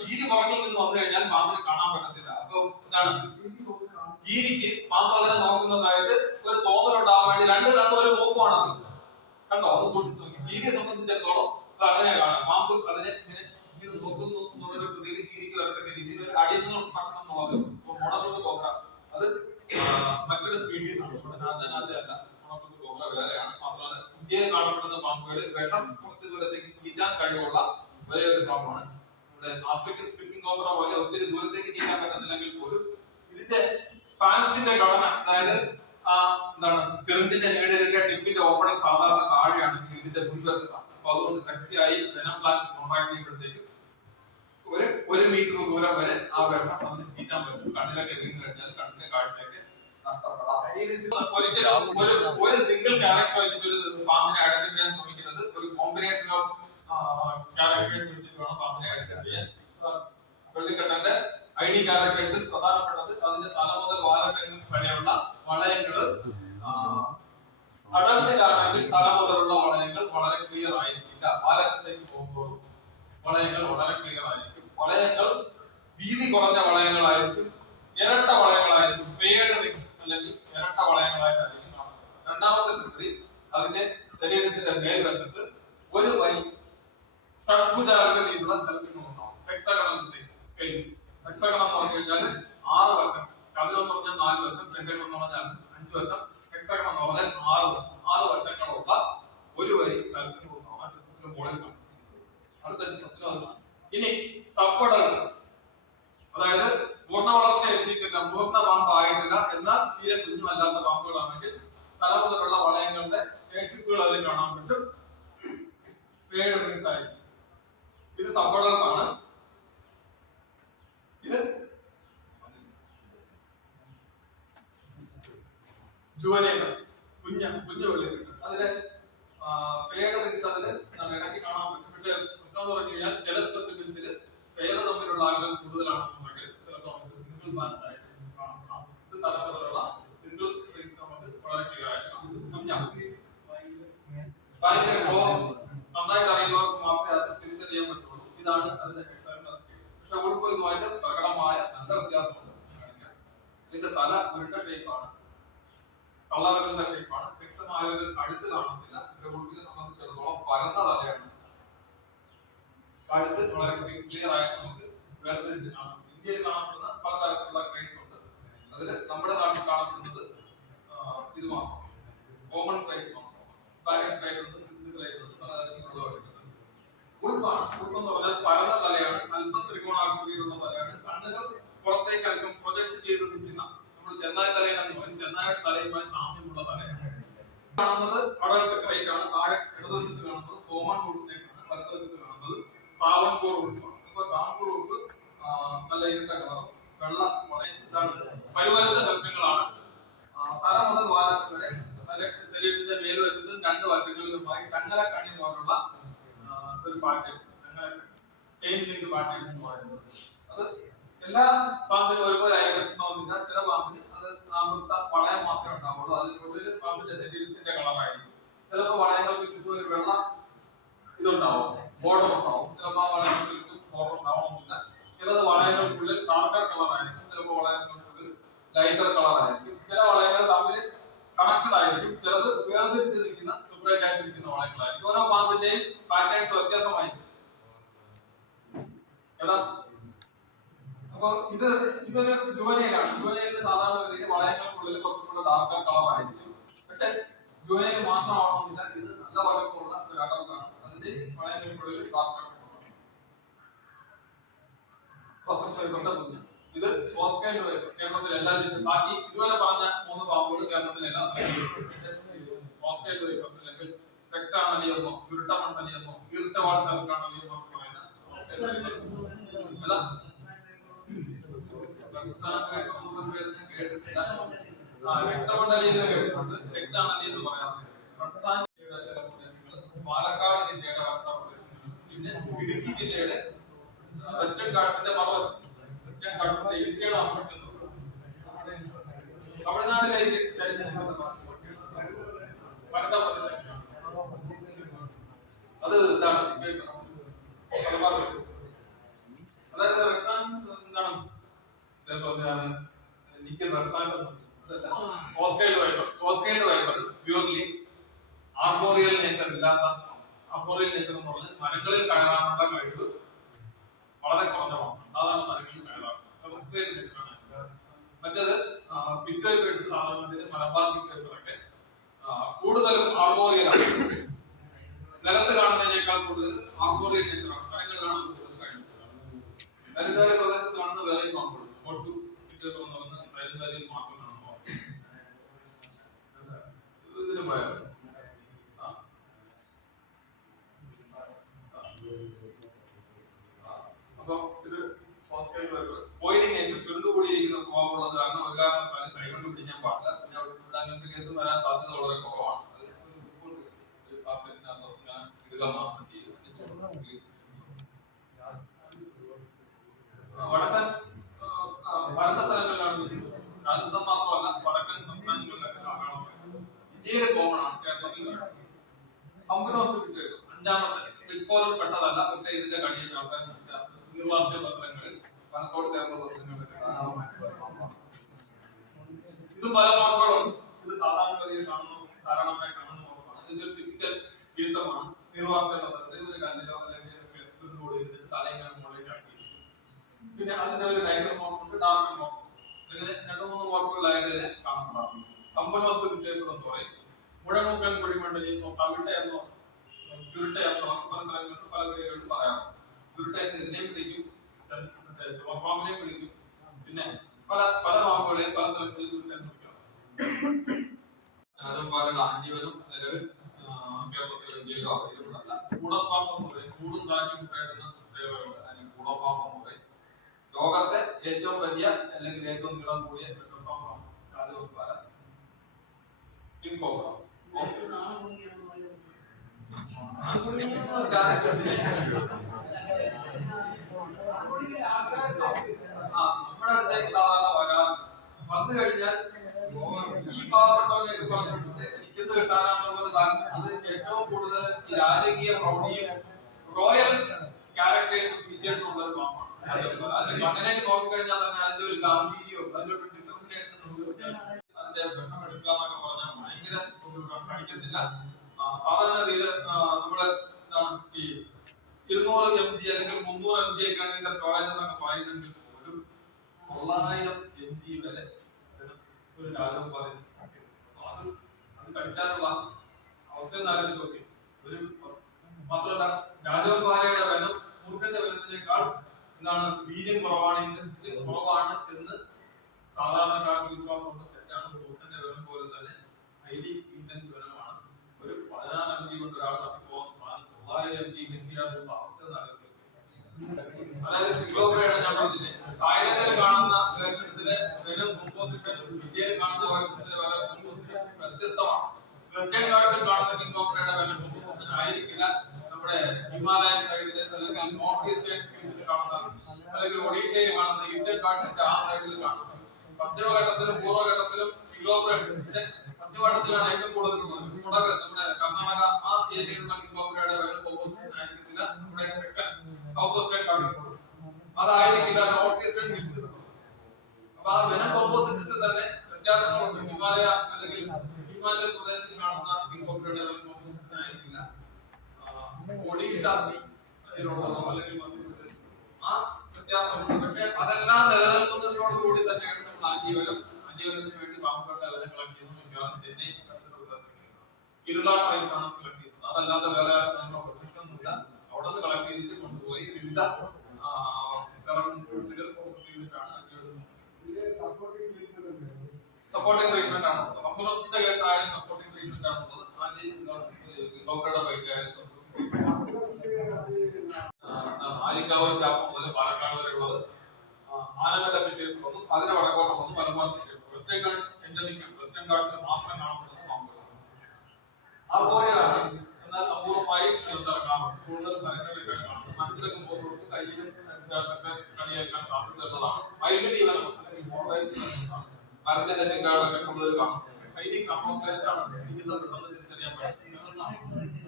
കീരി പുറകിൽ നിന്ന് വന്നു കഴിഞ്ഞാൽ പാമ്പിന് കാണാൻ പറ്റത്തില്ല. അപ്പൊ എന്താണ്? കീരിക്ക് പാമ്പ് അതിനെ നോക്കുന്നതായിട്ട് ഒരു തോന്നലുണ്ടാവാൻ വേണ്ടി രണ്ട് കണ്ണും ഒരു മൂക്കുമാണ് കണ്ടോ? അത് സൂക്ഷിച്ചു കീരിയെ സംബന്ധിച്ചിടത്തോളം അത് അങ്ങനെ കാണാം പാമ്പ് അതിനെ ഇങ്ങനെ ഇങ്ങനെ നോക്കുന്നു എന്നുള്ളൊരു പ്രതീതി കീരിക്ക് വരത്തക്ക രീതിയിൽ ഒരു അഡീഷണൽ ഭക്ഷണം എന്നുള്ളത് മുടക്കുന്നത് മുളകുള്ളത് പോകാം അത് മറ്റൊരു സ്പീഷീസ് ആണ്. നമ്മുടെ രാജനാഥ അല്ല. മുടക്കുന്നത് പോകാം വേറെയാണ്. മാത്രമല്ല ഇന്ത്യയിൽ കാണപ്പെടുന്ന പാമ്പുകളിൽ വിഷം കുറച്ച് ദൂരത്തേക്ക് ചീറ്റാൻ കഴിവുള്ള ഒരേ ഒരു പാമ്പാണ് ആഫ്രിക്കൻ സ്പീക്കിംഗ് ഓപ്പറ പോലെ ഒത്തിരി ദൂരത്തേക്ക് ചീറ്റാൻ പറ്റുന്നില്ലെങ്കിൽ പോലും ഇതിന്റെ ഫാൻസിന്റെ ഘടന അതായത് ആ എന്താണ് സിറിഞ്ചിന്റെ നേടിയ ടിപ്പിന്റെ ഓപ്പണിംഗ് സാധാരണ താഴെയാണെങ്കിൽ ഇതിന്റെ മുൻവശത്താണ്. അപ്പൊ അതുകൊണ്ട് ശക്തിയായി വെനം പ്ലാൻസ് കോൺട്രാക്ട് ചെയ്യുമ്പോഴത്തേക്കും ഒരു ഒരു മീറ്റർ ദൂരം വരെ ആ വെള്ളം വന്ന് ചീറ്റാൻ പറ്റും. കണ്ണിലൊക്കെ വീണ് കഴിഞ്ഞാൽ കണ്ണിന്റെ കാഴ്ചയൊക്കെ ഒരിക്കലും ഒരു ഒരു സിംഗിൾ ക്യാരക്ടർ വെച്ചിട്ട് ഒരു പാമ്പിനെ ചെയ്യാൻ ശ്രമിക്കുന്നത് ഒരു കോമ്പിനേഷൻ ഓഫ് ക്യാരക്ടേഴ്സ് വെച്ചിട്ട് വേണം പാമ്പിനെ ഐഡന്റിഫൈ ചെയ്യാൻ ആ, വെള്ളിക്കെട്ടന്റെ ഐ ഡി ക്യാരക്ടേഴ്സിൽ പ്രധാനപ്പെട്ടത് അതിന്റെ തല മുതൽ വാരക്കങ്ങൾ വരെയുള്ള വളയങ്ങൾ. അടർന്നിലാണെങ്കിൽ തല മുതലുള്ള വളയങ്ങൾ വളരെ ക്ലിയർ ആയിരിക്കില്ല. വാലറ്റത്തിലേക്ക് പോകുമ്പോൾ വളയങ്ങൾ വളരെ ക്ലിയർ ആയിരിക്കും. വളയങ്ങൾ വീതി കുറഞ്ഞ വളയങ്ങളായിരിക്കും. ഇരട്ട വളയങ്ങളായിരിക്കും. പേഡ് മിക്സ് അല്ലെങ്കിൽ ഇരട്ട വളയങ്ങളായിട്ടായിരിക്കും കാണുന്നത് രണ്ടാമത്തെ ചിത്രി അതിന്റെ ശരീരത്തിന്റെ മേൽവശത്ത് ഒരു വരി ഷഡ്ഭുജാകൃതിയിലുള്ള ഉണ്ടാവും. ഹെക്സഗണൽ സ്കെയിൽസ് ഹെക്സഗണം എന്ന് പറഞ്ഞു കഴിഞ്ഞാൽ ആറ് വശം ചതുരം എന്ന് പറഞ്ഞാൽ നാല് വശം പെൻഡഗൺ എന്ന് പറഞ്ഞാൽ അഞ്ച് വശം ഹെക്സഗണം എന്ന് പറഞ്ഞാൽ ആറ് വശം ആറ് വശങ്ങളുള്ള ഒരു വരി സ്ഥലത്തിന് ഉണ്ടാവും ആ ചിത്രത്തിന്റെ മുകളിൽ കാണും അടുത്ത ചിത്രത്തിലും അത് കാണാം. ഇനി സബ്ബടകൾ അതായത് പൂർണ വളർച്ച എത്തിയിട്ടില്ല പൂർണ പാമ്പ് ആയിട്ടില്ല എന്നാൽ തീരെ കുഞ്ഞുമല്ലാത്ത പാമ്പുകളാണെങ്കിൽ തല മുതലുള്ള വളയങ്ങളുടെ ശേഷിപ്പുകൾ അതിൽ കാണാൻ പറ്റും. ഇത് ആയിരിക്കും. സബ്ബടകളാണ് ഇത് ജുവനൈകൾ കുഞ്ഞ കുഞ്ഞു അതിലെ പേഡ് റിങ്സ് അതിൽ ഇടയ്ക്ക് കാണാൻ പറ്റും. പക്ഷേ പ്രശ്നം എന്ന് പറഞ്ഞു കഴിഞ്ഞാൽ ചില സ്പെസിഫിക്സിൽ പേര് തമ്മിലുള്ള അകലം കൂടുതലാണെന്നുണ്ടെങ്കിൽ ചിലപ്പോൾ നമുക്ക് സിംഗിൾ ബാലൻസ് ആയിട്ട് കാണാം. ഇത് തലമുറയുള്ള സിംഗിൾ റിങ്സ് നമുക്ക് വളരെ ക്ലിയർ ആയിട്ട് കുഞ്ഞ. ഭയങ്കര ക്ലോസ് നന്നായിട്ട് അറിയുന്നവർക്ക് മാത്രമേ അത് തിരിച്ചറിയാൻ പറ്റുള്ളൂ. ഇതാണ് അതിന്റെ എക്സാമ്പിൾ പക്ഷെ ഉൾപ്പ് ഇതുമായിട്ട് പ്രകടമായ നല്ല വ്യത്യാസമുണ്ട്. ഇതിന്റെ തല ഉരുണ്ട ഷേപ്പാണ് കള്ളവരുടെ ഷേപ്പാണ് വ്യക്തമായ ഒരു കഴുത്ത് കാണുന്നില്ല. ഉൾപ്പിനെ സംബന്ധിച്ചിടത്തോളം പരന്ന തലയാണ്. കഴുത്ത് വളരെ ക്ലിയർ ആയിട്ട് നമുക്ക് വേർതിരിച്ച് കാണാം. ഇന്ത്യയിൽ കാണപ്പെടുന്ന പലതരത്തിലുള്ള ക്രൈസ് ഉണ്ട്. അതിൽ നമ്മുടെ നാട്ടിൽ കാണപ്പെടുന്നത് ഇത് മാത്രം കോമൺ ക്രൈസ് മാത്രം ബാഗൻ ക്രൈസ് ഉണ്ട് സിന്ധു ക്രൈസ് ഉണ്ട് പലതരത്തിലുള്ളവരുണ്ട് ഉൾപ്പാണ്. ഉൾപ്പെന്ന് പറഞ്ഞാൽ പരന്ന തലയാണ്. അല്പം ത്രികോണാകൃതിയിലുള്ള തലയാണ്. കണ്ണുകൾ പുറത്തേക്ക് അല്പം പ്രൊജക്ട് ചെയ്ത് നിൽക്കുന്ന നമ്മൾ ചെന്നായ തലയിലാണ് ചെന്നായുടെ തലയുമായി സാമ്യമുള്ള തലയാണ്. കാണുന്നത് ക്രൈറ്റ് താഴെ ഇടതുവശത്ത് കാണുന്നത് കോമൺ ആണ് വലതുവശത്ത് കാണുന്നത് പാവൻകൂർ ഉൾപ്പാണ് ഇപ്പൊ ഉൾപ്പ് ആ, നല്ല ഇരുട്ട കളറും വെള്ള ശബ്ദങ്ങളാണ് തല മുതൽ വരെ തല ശരീരത്തിന്റെ മേൽവശത്ത് രണ്ട് വശങ്ങളിലുമായി ചങ്ങല കണ്ണി പോലുള്ള ഒരു പാറ്റേൺ ലിങ്ക് പാറ്റേൺ എന്ന് പറയുന്നത്. അത് എല്ലാ പാമ്പിനും ഒരുപോലെ ആയിരിക്കണമെന്നില്ല ചില പാമ്പിന് അത് വൃത്ത വളയം മാത്രമേ ഉണ്ടാവുള്ളൂ. അതിനുള്ളിൽ പാമ്പിന്റെ ശരീരത്തിന്റെ കളമായിരിക്കും ചിലപ്പോൾ വളയങ്ങൾക്ക് ചുറ്റും ഒരു വെള്ള ഇതുണ്ടാവും ബോർഡർ ഉണ്ടാവും. ചിലപ്പോൾ ആ വളയങ്ങൾക്ക് ചുറ്റും ബോർഡർ ഉണ്ടാവണമെന്നില്ല. ചിലത് വളയങ്ങൾക്കുള്ളിൽ ഡാർക്കർ കളറായിരിക്കും ചിലപ്പോൾ വളയങ്ങൾക്കുള്ളിൽ ലൈറ്റർ കളറായിരിക്കും ചില വളയങ്ങൾ തമ്മിൽ കണക്റ്റഡ് ആയിരിക്കും ചിലത് വേർതിരിച്ച് നിൽക്കുന്ന സെപ്പറേറ്റ് ആയിട്ട് നിൽക്കുന്ന വളയങ്ങളായിരിക്കും. ഓരോ പാമ്പിന്റെയും പാറ്റേൺസ് വ്യത്യാസമായിരിക്കും. അപ്പൊ ഇത് ഇതൊരു ജുവനയിലാണ് ജുവനയിലെ സാധാരണ ഗതിയിൽ വളയങ്ങൾക്കുള്ളിൽ കുറച്ചുകൂടെ ഡാർക്കർ കളർ ആയിരിക്കും. പക്ഷെ ജുവനയിൽ മാത്രമാണെന്നില്ല ഇത് നല്ല വലുപ്പമുള്ള ഒരു അടർന്നാണ് അതിന്റെ വളയങ്ങൾക്കുള്ളിൽ ഡാർക്കർ ഇത് സ്വാസ്കൈഡ് കേരളത്തിൽ എല്ലാ ജില്ലയിലും ബാക്കി ഇതുവരെ പറഞ്ഞ മൂന്ന് പാമ്പുകൾ കേരളത്തിൽ എല്ലാ സ്വാസ്കൈഡ് അല്ലെങ്കിൽ രക്താണലിയെന്നോ ചുരുട്ടമണ്ണലിയെന്നോ ഈർച്ചവാൾ ചില പ്രദേശങ്ങൾ പാലക്കാട് ജില്ലയുടെ പ്രദേശങ്ങൾ പിന്നെ ഇടുക്കി ജില്ലയുടെ വെസ്റ്റേൺ ഗാർഡ്സിന്റെ മറുവശം വെസ്റ്റേൺ ഗാർഡ്സിന്റെ ഈസ്റ്റേൺ ആസ്പെക്ട് തമിഴ്നാട്ടിലേക്ക് വനിതാ പ്രദേശങ്ങളാണ് അത് ഇതാണ് ഉപയോഗിക്കണം മലബാർ എനിക്ക് റസാൻഡ് സോസ്കൈൽ വൈബർ സോസ്കൈൽ പ്യൂർലി ആർബോറിയൽ നേച്ചർ ഇല്ലാത്ത ആർബോറിയൽ നേച്ചർ എന്ന് പറഞ്ഞാൽ മരങ്ങളിൽ കയറാനുള്ള കഴിവ് വളരെ കുറഞ്ഞതാണ്. സാധാരണ മരങ്ങളിൽ കയറാം റെസ്പിറേറ്ററി നേച്ചറാണ് മറ്റേത് പിക് വൈബേഴ്സ് സാധാരണ മലബാർ വൈബറൊക്കെ കൂടുതലും ആർബോറിയൽ ആണ്. നിലത്ത് കാണുന്നതിനേക്കാൾ കൂടുതൽ ആർബോറിയൽ നേച്ചറാണ് മരങ്ങളിൽ കാണുന്നത് കഴിഞ്ഞു കഴിവ് നരുകാലി പ്രദേശത്ത് കാണുന്ന വേറെയും പാമ്പുകൾ മോഷു പിക്കപ്പ് എന്ന് പറയുന്ന നരുകാലിയിൽ മാത്രമാണ് പാമ്പ്. ആ. അപ്പൊ ഇത് ബോയിലിംഗ് നേച്ചർ ചുരുണ്ടുകൂടിയിരിക്കുന്ന സ്വഭാവമുള്ളത് കാരണം ഒരു കാരണവശാലും കൈകൊണ്ട് പിടിക്കാൻ പാടില്ല പിന്നെ ഇവിടെ അങ്ങനത്തെ കേസ് വരാൻ സാധ്യത വളരെ കുറവാണ് അത് ഒരു report ഒരു പാത്രത്തിനകത്ത് ഞാൻ ഇടുക മാത്രം ചെയ്യും ആ, വടക്കൻ ആ, ആ, വടക്കൻ സ്ഥലങ്ങളിലാണ് ഇത്. രാജസ്ഥാൻ മാത്രമല്ല വടക്കൻ സംസ്ഥാനങ്ങളിലൊക്കെ കാണാൻ പറ്റും. ഇന്ത്യയിലെ കോമൺ ആണ് കേരളത്തിൽ അമ്പനോസ്പിറ്റൽ അഞ്ചാമത്തെ ബിഗ് ഫോറിൽ പക്ഷേ ഇതിന്റെ കടിയേറ്റ ആൾക്കാർ നിർവാഹ സ്ഥലങ്ങളിൽ പാലക്കാട് കേരള സ്ഥലങ്ങളിലൊക്കെ ധാരാളമായിട്ട് കാണാം. ഇത് പല മോർഫുകളുണ്ട് ഇത് സാധാരണഗതിയിൽ കാണുന്ന ധാരാളമായി കാണുന്ന മോർഫാണ് ഇതിന്റെ ടിപ്പിക്കൽ വീഴ്ത്തമാണ് നിർവാഹത്തിന്റെ സ്ഥലത്ത് ഒരു കല്ലിലോ അല്ലെങ്കിൽ തലയിങ്ങനെ മുകളിലേക്ക് ആക്കി പിന്നെ അതിന്റെ ഒരു ലൈനർ മോർഫുണ്ട് ഡാർക്ക് മോർഫ് ഇങ്ങനെ രണ്ടു മൂന്ന് മോർഫുകളായിട്ട് ഇതിനെ കാണപ്പെടാറുണ്ട് കമ്പനോസ് എന്ന് പറയും. മുഴങ്ങൂക്കൻ കുഴിമണ്ടലിൽ കവിട്ടയെന്നോ ചുരുട്ടയെന്നോ പല സ്ഥലങ്ങളിലും പല പേരുകളിൽ പറയാറുണ്ട് ചുരുട്ട ഇതിനെയും വിളിക്കും പാമ്പിനെയും വിളിക്കും. പിന്നെ പല പല പാമ്പുകളെയും പല സ്ഥലങ്ങളിൽ ചുരുട്ട എന്ന് വിളിക്കാം. രാജപാലയുടെ ആന്റിവനും നിലവിൽ ആ, കേരളത്തിൽ ഇന്ത്യയിലോ അവൈലബിളല്ല കൂടപ്പാമ്പ് എന്ന് പറയും. കൂടും കാറ്റും ഉണ്ടായിരുന്ന എന്ന് പറയും. ലോകത്തെ ഏറ്റവും വലിയ അല്ലെങ്കിൽ ഏറ്റവും നീളം കൂടിയ പെട്രോൾ രാജപാല ഇൻകോബ്ര ആ, നമ്മുടെ അടുത്തേക്ക് സാധാരണ വരാറുണ്ട് വന്നു കഴിഞ്ഞാൽ ഈ പാവപ്പെട്ടവനെയൊക്കെ പറഞ്ഞിട്ടുണ്ട് എനിക്കെന്ത് കിട്ടാനാണെന്നുള്ളത് താൻ അത് ഏറ്റവും കൂടുതൽ രാജകീയ പ്രൗഢിയും റോയൽ ക്യാരക്ടേഴ്സും ഫീച്ചേഴ്സും ഉള്ള ഒരു പാമ്പാണ് അത് കണ്ണിലേക്ക് നോക്കിക്കഴിഞ്ഞാൽ തന്നെ അതിന്റെ ഒരു ഗാംഭീര്യോ അതിന്റെ ഒരു ഡിറ്റർമിനേഷൻ അതിന്റെ വിഷം എടുക്കാന്നൊക്കെ പറഞ്ഞാൽ ഭയങ്കര കഴിക്കത്തില്ല സാധാരണ രീതിയിൽ നമ്മുടെ ഈ ഇരുന്നൂറ് എം ജി അല്ലെങ്കിൽ മുന്നൂറ് എം ജി ഒക്കെയാണ് ഇതിന്റെ സ്റ്റോറേജ് എന്നൊക്കെ പറയുന്നെങ്കിൽ പോലും തൊള്ളായിരം എം ജി വരെ ഒരു രാജവും പറയുന്നത് സ്റ്റാർട്ട് ചെയ്തു കഴിക്കാനുള്ള അവസ്ഥ എന്നാലും ചോദ്യം ഒരു മാത്രമല്ല രാജവന്മാരയുടെ വനം മൂർഖന്റെ വനത്തിനേക്കാൾ എന്താണ് വീര്യം കുറവാണ് ഇൻഡസ്ട്രി കുറവാണ് എന്ന് സാധാരണക്കാർക്ക് വിശ്വാസമുണ്ട്. തെറ്റാണ് മൂർഖന്റെ വനം പോലെ തന്നെ ഐ ജി കൊണ്ട് ഒരാൾ തപ്പിപ്പോകാൻ തൊള്ളായിരം ജി ചെയ്യാനുള്ള അവസ്ഥ അതായത് കിലോഗ്രാമാണ് ഞാൻ പറഞ്ഞില്ലേ കാണുന്ന ഇലക്ഷൻസിലെ വെറും കോമ്പോസിഷൻ ഇന്ത്യയിൽ കാണുന്ന ഇലക്ഷൻസിലെ വില കോമ്പോസിഷൻ വ്യത്യസ്തമാണ് വെസ്റ്റേൺ ഗാർഡ്സിൽ കാണുന്ന കിലോഗ്രയുടെ വില കോമ്പോസിഷൻ ആയിരിക്കില്ല നമ്മുടെ ഹിമാലയൻ സൈഡിൽ അല്ലെങ്കിൽ നോർത്ത് ഈസ്റ്റേൺ പീസിൽ കാണുന്ന അല്ലെങ്കിൽ ഒഡീഷയിൽ കാണുന്ന ഈസ്റ്റേൺ ഗാർഡ്സിന്റെ ആ സൈഡിൽ കാണുന്ന പശ്ചിമഘട്ടത്തിലും പൂർവഘട്ടത്തിലും കിലോഗ്രാം പശ്ചിമഘട്ടത്തിലാണ് ഏറ്റവും കൂടുതൽ ഉള്ളത് കുടക് നമ്മുടെ കർണാടക ആ ഏരിയയിലുള്ള കിലോഗ്രയുടെ വില കോമ്പോസിഷൻ ആയിരിക്കില്ല നമ്മുടെ തെക്കൻ സൗത്ത് വെസ്റ്റേൺ ഗാർഡ്സ് അതായിരിക്കില്ല നോർത്ത് ഈസ്റ്റേൺ ഹിൽസ് അപ്പൊ ആ വെനം കോമ്പോസിറ്റിൽ തന്നെ വ്യത്യാസങ്ങളുണ്ട് ഹിമാലയ അല്ലെങ്കിൽ ഹിമാചൽ പ്രദേശിൽ കാണുന്ന കോമ്പോസിറ്റ് ആയിരിക്കില്ല ഒഡീഷ അതിലുള്ളതോ അല്ലെങ്കിൽ മധ്യപ്രദേശ് ആ വ്യത്യാസമുണ്ട്. പക്ഷെ അതെല്ലാം നിലനിൽക്കുന്നതിനോട് കൂടി തന്നെയാണ് നമ്മൾ ആന്റിവലം ആന്റിവലത്തിന് വേണ്ടി പാമ്പുകളുടെ അവരെ കളക്ട് ചെയ്യുന്നു മിക്കവാറും ചെന്നൈ ഇരുള ട്രൈബ്സ് ആണ് കളക്ട് ചെയ്യുന്നത്. അതല്ലാതെ വേറെ നമ്മൾ പ്രൊഫഷനൊന്നുമില്ല അവിടെ നിന്ന് കളക്ട് ചെയ്തിട്ട് കൊണ്ടുപോയി വിവിധ സപ്പോർട്ടിംഗ് ട്രീറ്റ്മെന്റ് ആണ്. അപ്പുറത്തെ കേസ് ആയാലും സപ്പോർട്ടിംഗ് ട്രീറ്റ്മെന്റ് ആണ് ഉള്ളത് ആന്റി ഡോക്ടറുടെ ബൈക്ക് ആയാലും ആലിക്കാവ് ക്യാമ്പ് മുതൽ പാലക്കാട് വരെയുള്ളത് ആനമല വന്നു അതിന്റെ വടക്കോട്ട് വന്നു Malabar Western Ghats endemic Western ഗാർഡ്സിൽ മാത്രം കാണപ്പെടുന്ന പാമ്പുകളാണ് അപൂർവമാണ് എന്നാൽ അപൂർവമായി പുറത്തിറങ്ങാറുണ്ട് കൂടുതൽ മരങ്ങളിലേക്കാണ് കാണുന്നത് മരത്തിലൊക്കെ പോകുന്നത് കയ്യിലും കണിയേക്കാൻ സാധ്യതയുള്ളതാണ് വൈദ്യുതി ജീവനം അല്ലെങ്കിൽ മോഡറേറ്റ് ജീവനമാണ് മരത്തിന്റെ ചെങ്കാടൊക്കെ കൂടുതൽ കാണുന്നത് ഹൈലി കമ്പോസ്റ്റൈസ്ഡ് ആണ് ഇരിക്കുന്നത് പെട്ടെന്ന് തിരിച്ചറിയാൻ പറ്റും.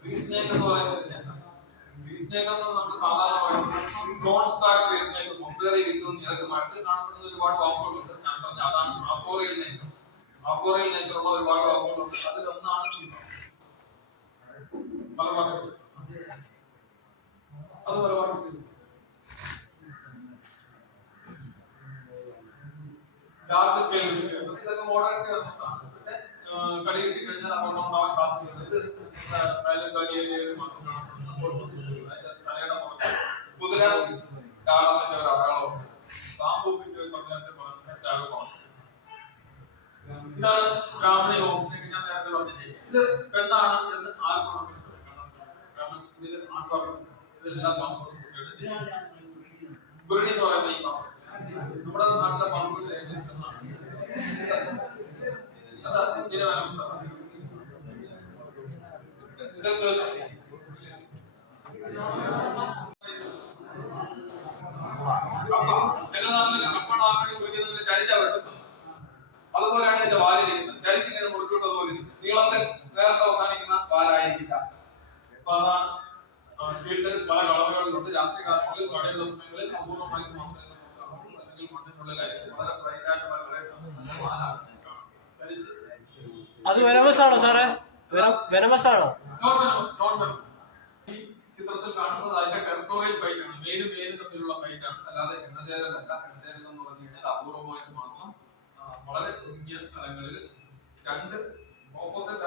ട്രീ സ്നേക്ക് എന്ന് പറയുന്നത് ബിസ്നേക്ക് എന്ന് നമ്മൾ സാധാരണ പറയുന്നത് നോൺ സ്റ്റാക്ക് ബേസിനേക്ക് മൊബൈലിൽ വിൽക്കുന്ന ഇതൊക്കെ മരത്തിൽ കാണപ്പെടുന്ന ഒരുപാട് വാക്കുകളുണ്ട് ഞാൻ പറഞ്ഞ അതാണ് ആപ്പോറിയൽ നേച്ചർ ആപ്പോറിയൽ നേച്ചറുള്ള ഒരുപാട് വാക്കുകളുണ്ട് അതിലൊന്നാണ് ഈ മലബാർ അത് മലബാർ ലാർജ് സ്കെയിൽ ഇതൊക്കെ മോഡേൺ സാധനം. പക്ഷേ കളി കിട്ടി കഴിഞ്ഞാൽ അപകടം ഉണ്ടാവാൻ സാധ്യതയുണ്ട് ഇത് സൈലന്റ് വാലിയിൽ മാത്രം കുതിര ഒരു അടയാളമുണ്ട് സാമ്പൂപ്പിന്റെ ഒരു പറഞ്ഞതിന്റെ പുറത്തെ അടയാളമാണ് ഇതാണ് ബ്രാഹ്മണി ഹോംസ്റ്റേക്ക് ഞാൻ നേരത്തെ പറഞ്ഞില്ലേ? ഇത് പെണ്ണാണ് എന്ന് ആർക്കും. കാരണം ഇതിൽ ആൺപാടും ഇതെല്ലാം കുട്ടികളും ഗുരുണി എന്ന് പറയുന്ന ഈ പാമ്പ്. നമ്മുടെ നാട്ടിലെ പാമ്പുകൾ അത് വെനമസ് ആണോ സാറേ? വെനമസ് ആണോ ചിത്രത്തിൽ കാണുന്നത് അതിന്റെ ടെറിട്ടോറിയൽ ഫൈറ്റ് ആണ്? അല്ലാതെ അപൂർവമായിട്ട് മാത്രം വളരെ രണ്ട് ഓപ്പോസിറ്റ്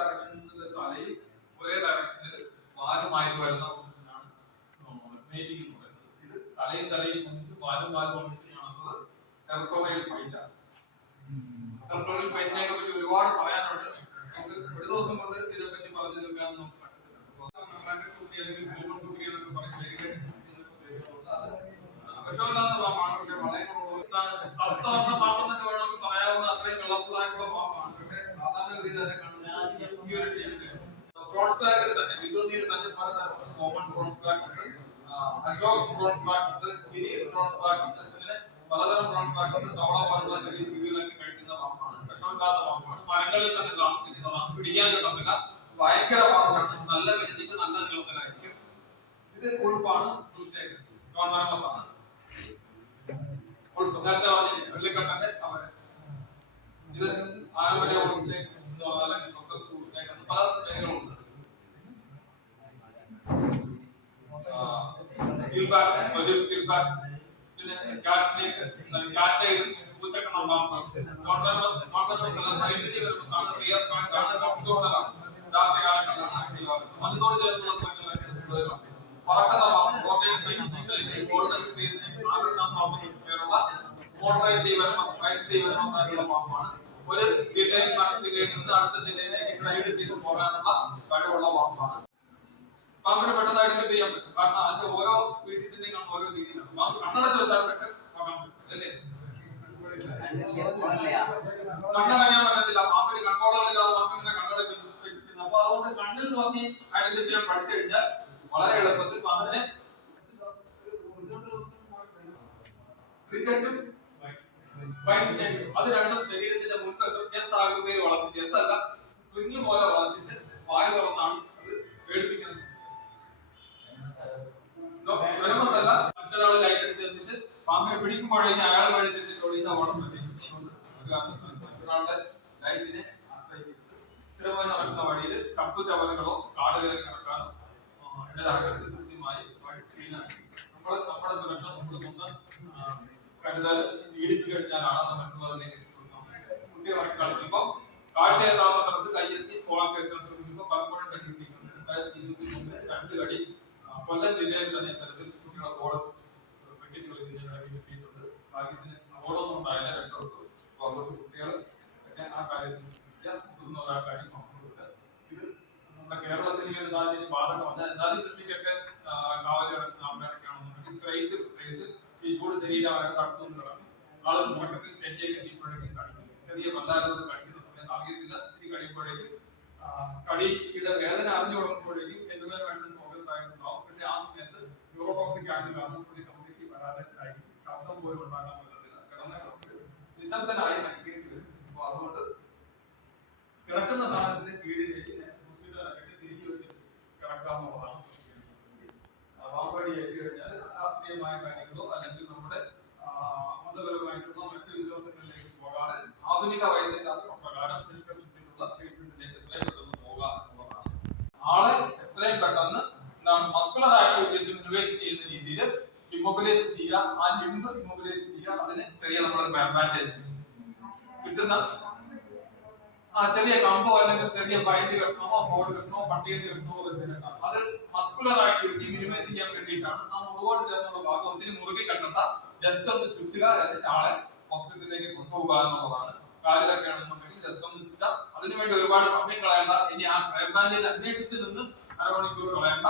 ഒരേ ഡയറക്ഷനിൽ വാലുമായിട്ട് വരുന്ന പൊസിഷനാണ് മേറ്റിംഗ് എന്ന് പറയുന്നത് ഇത് തലയും തലയും ഒന്നിച്ച് വാലും വാലും ഒന്നിച്ച് കാണുന്നത് ടെറിട്ടോറിയൽ ഫൈറ്റ് ആണ്. ടെറിട്ടോറിയൽ ഫൈറ്റിനെ പറ്റി ഒരുപാട് പറയാനുണ്ട്. നമുക്ക് ഒരു ദിവസം കൊണ്ട് ഇതിനെപ്പറ്റി പറഞ്ഞു തീർക്കാൻ നമുക്ക് കുട്ടി അല്ലെങ്കിൽ ഗ്ലോബൽ കുട്ടി എന്നൊക്കെ പറയും അത് വിഷമില്ലാത്ത പാമ്പാണ് പക്ഷെ വളരെ സപ്തവർണ പാമ്പെന്നൊക്കെ വേണമെങ്കിൽ പറയാവുന്ന അത്രയും കളർഫുൾ പാമ്പാണ് പക്ഷെ കാണുന്നത് ഒരു ഷേപ്പിലാണ് പ്രോൺസ് ബാഗിൽ തന്നെ വിദ്യുതിയിൽ തന്നെ പലതരം കോമൺ പ്രോൺസ് ഉണ്ട് അശോക് ഉണ്ട് ഗിരീസ് പ്രോൺസ് ബാഗ് ഉണ്ട് അങ്ങനെ പലതരം പ്രോൺസ് ബാഗ് ഉണ്ട് തവള പോലുള്ള ചെറിയ ജീവികളൊക്കെ കഴിക്കുന്ന പാമ്പാണ് വിഷമില്ലാത്ത പാമ്പാണ് മരങ്ങളിൽ തന്നെ താമസിക്കുന്നതാണ് പിടിക്കാൻ കിട്ടുന്നില്ല ഭയങ്കര ഫാസ്റ്റാണ് നല്ല വിരച്ചിട്ട് നല്ല നീളത്തിലായിരിക്കും ഇത് ഉൾഫാണ് ആണ് ഉൾഫ് നേരത്തെ പറഞ്ഞില്ലേ വെള്ളിക്കട്ടന്റെ അവർ ഇത് ആലുവലെ ഓൾഫിലേക്ക് എന്ന് പറഞ്ഞാൽ പല പേരുകളുണ്ട് ഗിൽബാക്സ് വലിയ ഗിൽബാക്സ് പിന്നെ കാറ്റ് സ്നേക്ക് കാറ്റ് ഐസ് പൂച്ചക്കണം വൈദ്യുതി ആകുന്നത് അതിനോട് ചേർന്നുള്ള സ്ഥലങ്ങളിലൊക്കെ ഒരു ജില്ലയിൽ നടത്തി കഴിഞ്ഞിട്ട് അടുത്ത ജില്ലയിലേക്ക് റൈഡ് ചെയ്ത് പോകാനുള്ള കഴിവുള്ള വാക്കാണ് പാമ്പിനെ പെട്ടെന്ന് ഐഡന്റിഫൈ ചെയ്യാൻ കാരണം അതിന്റെ ഓരോ സ്പീഷീസിന്റെയും കാണുന്ന ഓരോ രീതിയിലാണ്. കണ്ണടച്ച് വെച്ചാൽ പക്ഷെ നോക്കാൻ പറ്റും അല്ലേ? കണ്ണടയ്ക്കാൻ പറ്റത്തില്ല. പാമ്പിന് കൺട്രോളുകളില്ലാതെ പാമ്പിനെ കണ്ണടയ്ക്കുന്നു അപ്പൊ അതുകൊണ്ട് കണ്ണിൽ നോക്കി ഐഡന്റിഫൈ ചെയ്യാൻ പഠിച്ചു കഴിഞ്ഞാൽ വളരെ എളുപ്പത്തിൽ പാമ്പിനെ ക്രിക്കറ്റും അത് രണ്ടും ശരീരത്തിന്റെ മുൻവശം എസ് ആകൃതിയിൽ വളർത്തിട്ട് എസ് അല്ല സ്പ്രിങ് പോലെ വളർത്തിട്ട് വായ തുറന്നാണ് അല്ല മറ്റൊരാൾ അടിച്ച് തന്നിട്ട് പാമ്പിനെ പിടിക്കുമ്പോഴേക്കും അയാൾ പേടിച്ചിട്ട് ഒളിന്റെ ഓണം പുള്ളി കമ്മ്യൂണിറ്റി പാരാലൈസ്ഡ് ആയിരിക്കും ശബ്ദം പോലും ഉണ്ടാക്കാൻ പറ്റത്തില്ല. കിടന്ന നിശബ്ദനായി മരിക്കേണ്ടി വരും. അപ്പൊ അതുകൊണ്ട് കിടക്കുന്ന സാധനത്തിന്റെ കീഴിലേക്ക് ഹോസ്പിറ്റലിലാക്കി തിരികെ വെച്ച് കിടക്കാന്നുള്ളതാണ് അപ്പൊ അശാസ്ത്രീയമായ കാര്യങ്ങളോ അല്ലെങ്കിൽ നമ്മുടെ മതപരമായിട്ടുള്ള മറ്റു വിശ്വാസങ്ങളിലേക്ക് പോകാതെ ആധുനിക വൈദ്യശാസ്ത്ര പ്രകാരം നിഷ്കർഷിച്ചിട്ടുള്ള ട്രീറ്റ്മെന്റിലേക്ക് എത്രയും പെട്ടെന്ന് പോകുക എന്നുള്ളതാണ്. ആളെ എത്രയും പെട്ടെന്ന് എന്താണ് മസ്കുലർ ആക്ടിവിറ്റീസ് ഇൻവേസ്റ്റ് ചെയ്യുന്ന രീതിയിൽ ഇമ്മൊബിലൈസ് ചെയ്യുക. ആ ലിംബ് ഇമ്മൊബിലൈസ് ചെയ്യുക. അതിന് ചെറിയ നമ്മൾ ബാൻഡേജ് കിട്ടുന്ന ആ ചെറിയ കമ്പോ അല്ലെങ്കിൽ ചെറിയ ബൈൻഡ് കഷ്ണമോ ഹോൾ കഷ്ണമോ പട്ടികന്റെ കഷ്ണമോ വെച്ചിട്ടുണ്ടാകും അത് മസ്കുലർ ആക്ടിവിറ്റി മിനിമൈസ് ചെയ്യാൻ വേണ്ടിയിട്ടാണ്. ആ മുറിവോട് ചേർന്നുള്ള ഭാഗം ഒത്തിരി മുറുകി കണ്ടണ്ട ജസ്റ്റ് ഒന്ന് ചുറ്റുക എന്നിട്ട് ആളെ ഹോസ്പിറ്റലിലേക്ക് കൊണ്ടുപോകുക എന്നുള്ളതാണ്. കാലിലൊക്കെ ആണെന്നുണ്ടെങ്കിൽ ജസ്റ്റ് ഒന്ന് ചുറ്റുക അതിനുവേണ്ടി ഒരുപാട് സമയം കളയണ്ട. ഇനി ആ ക്രൈം ബാൻഡേജ് അന്വേഷിച്ച് നിന്ന് അരമണിക്കൂർ കളയണ്ട.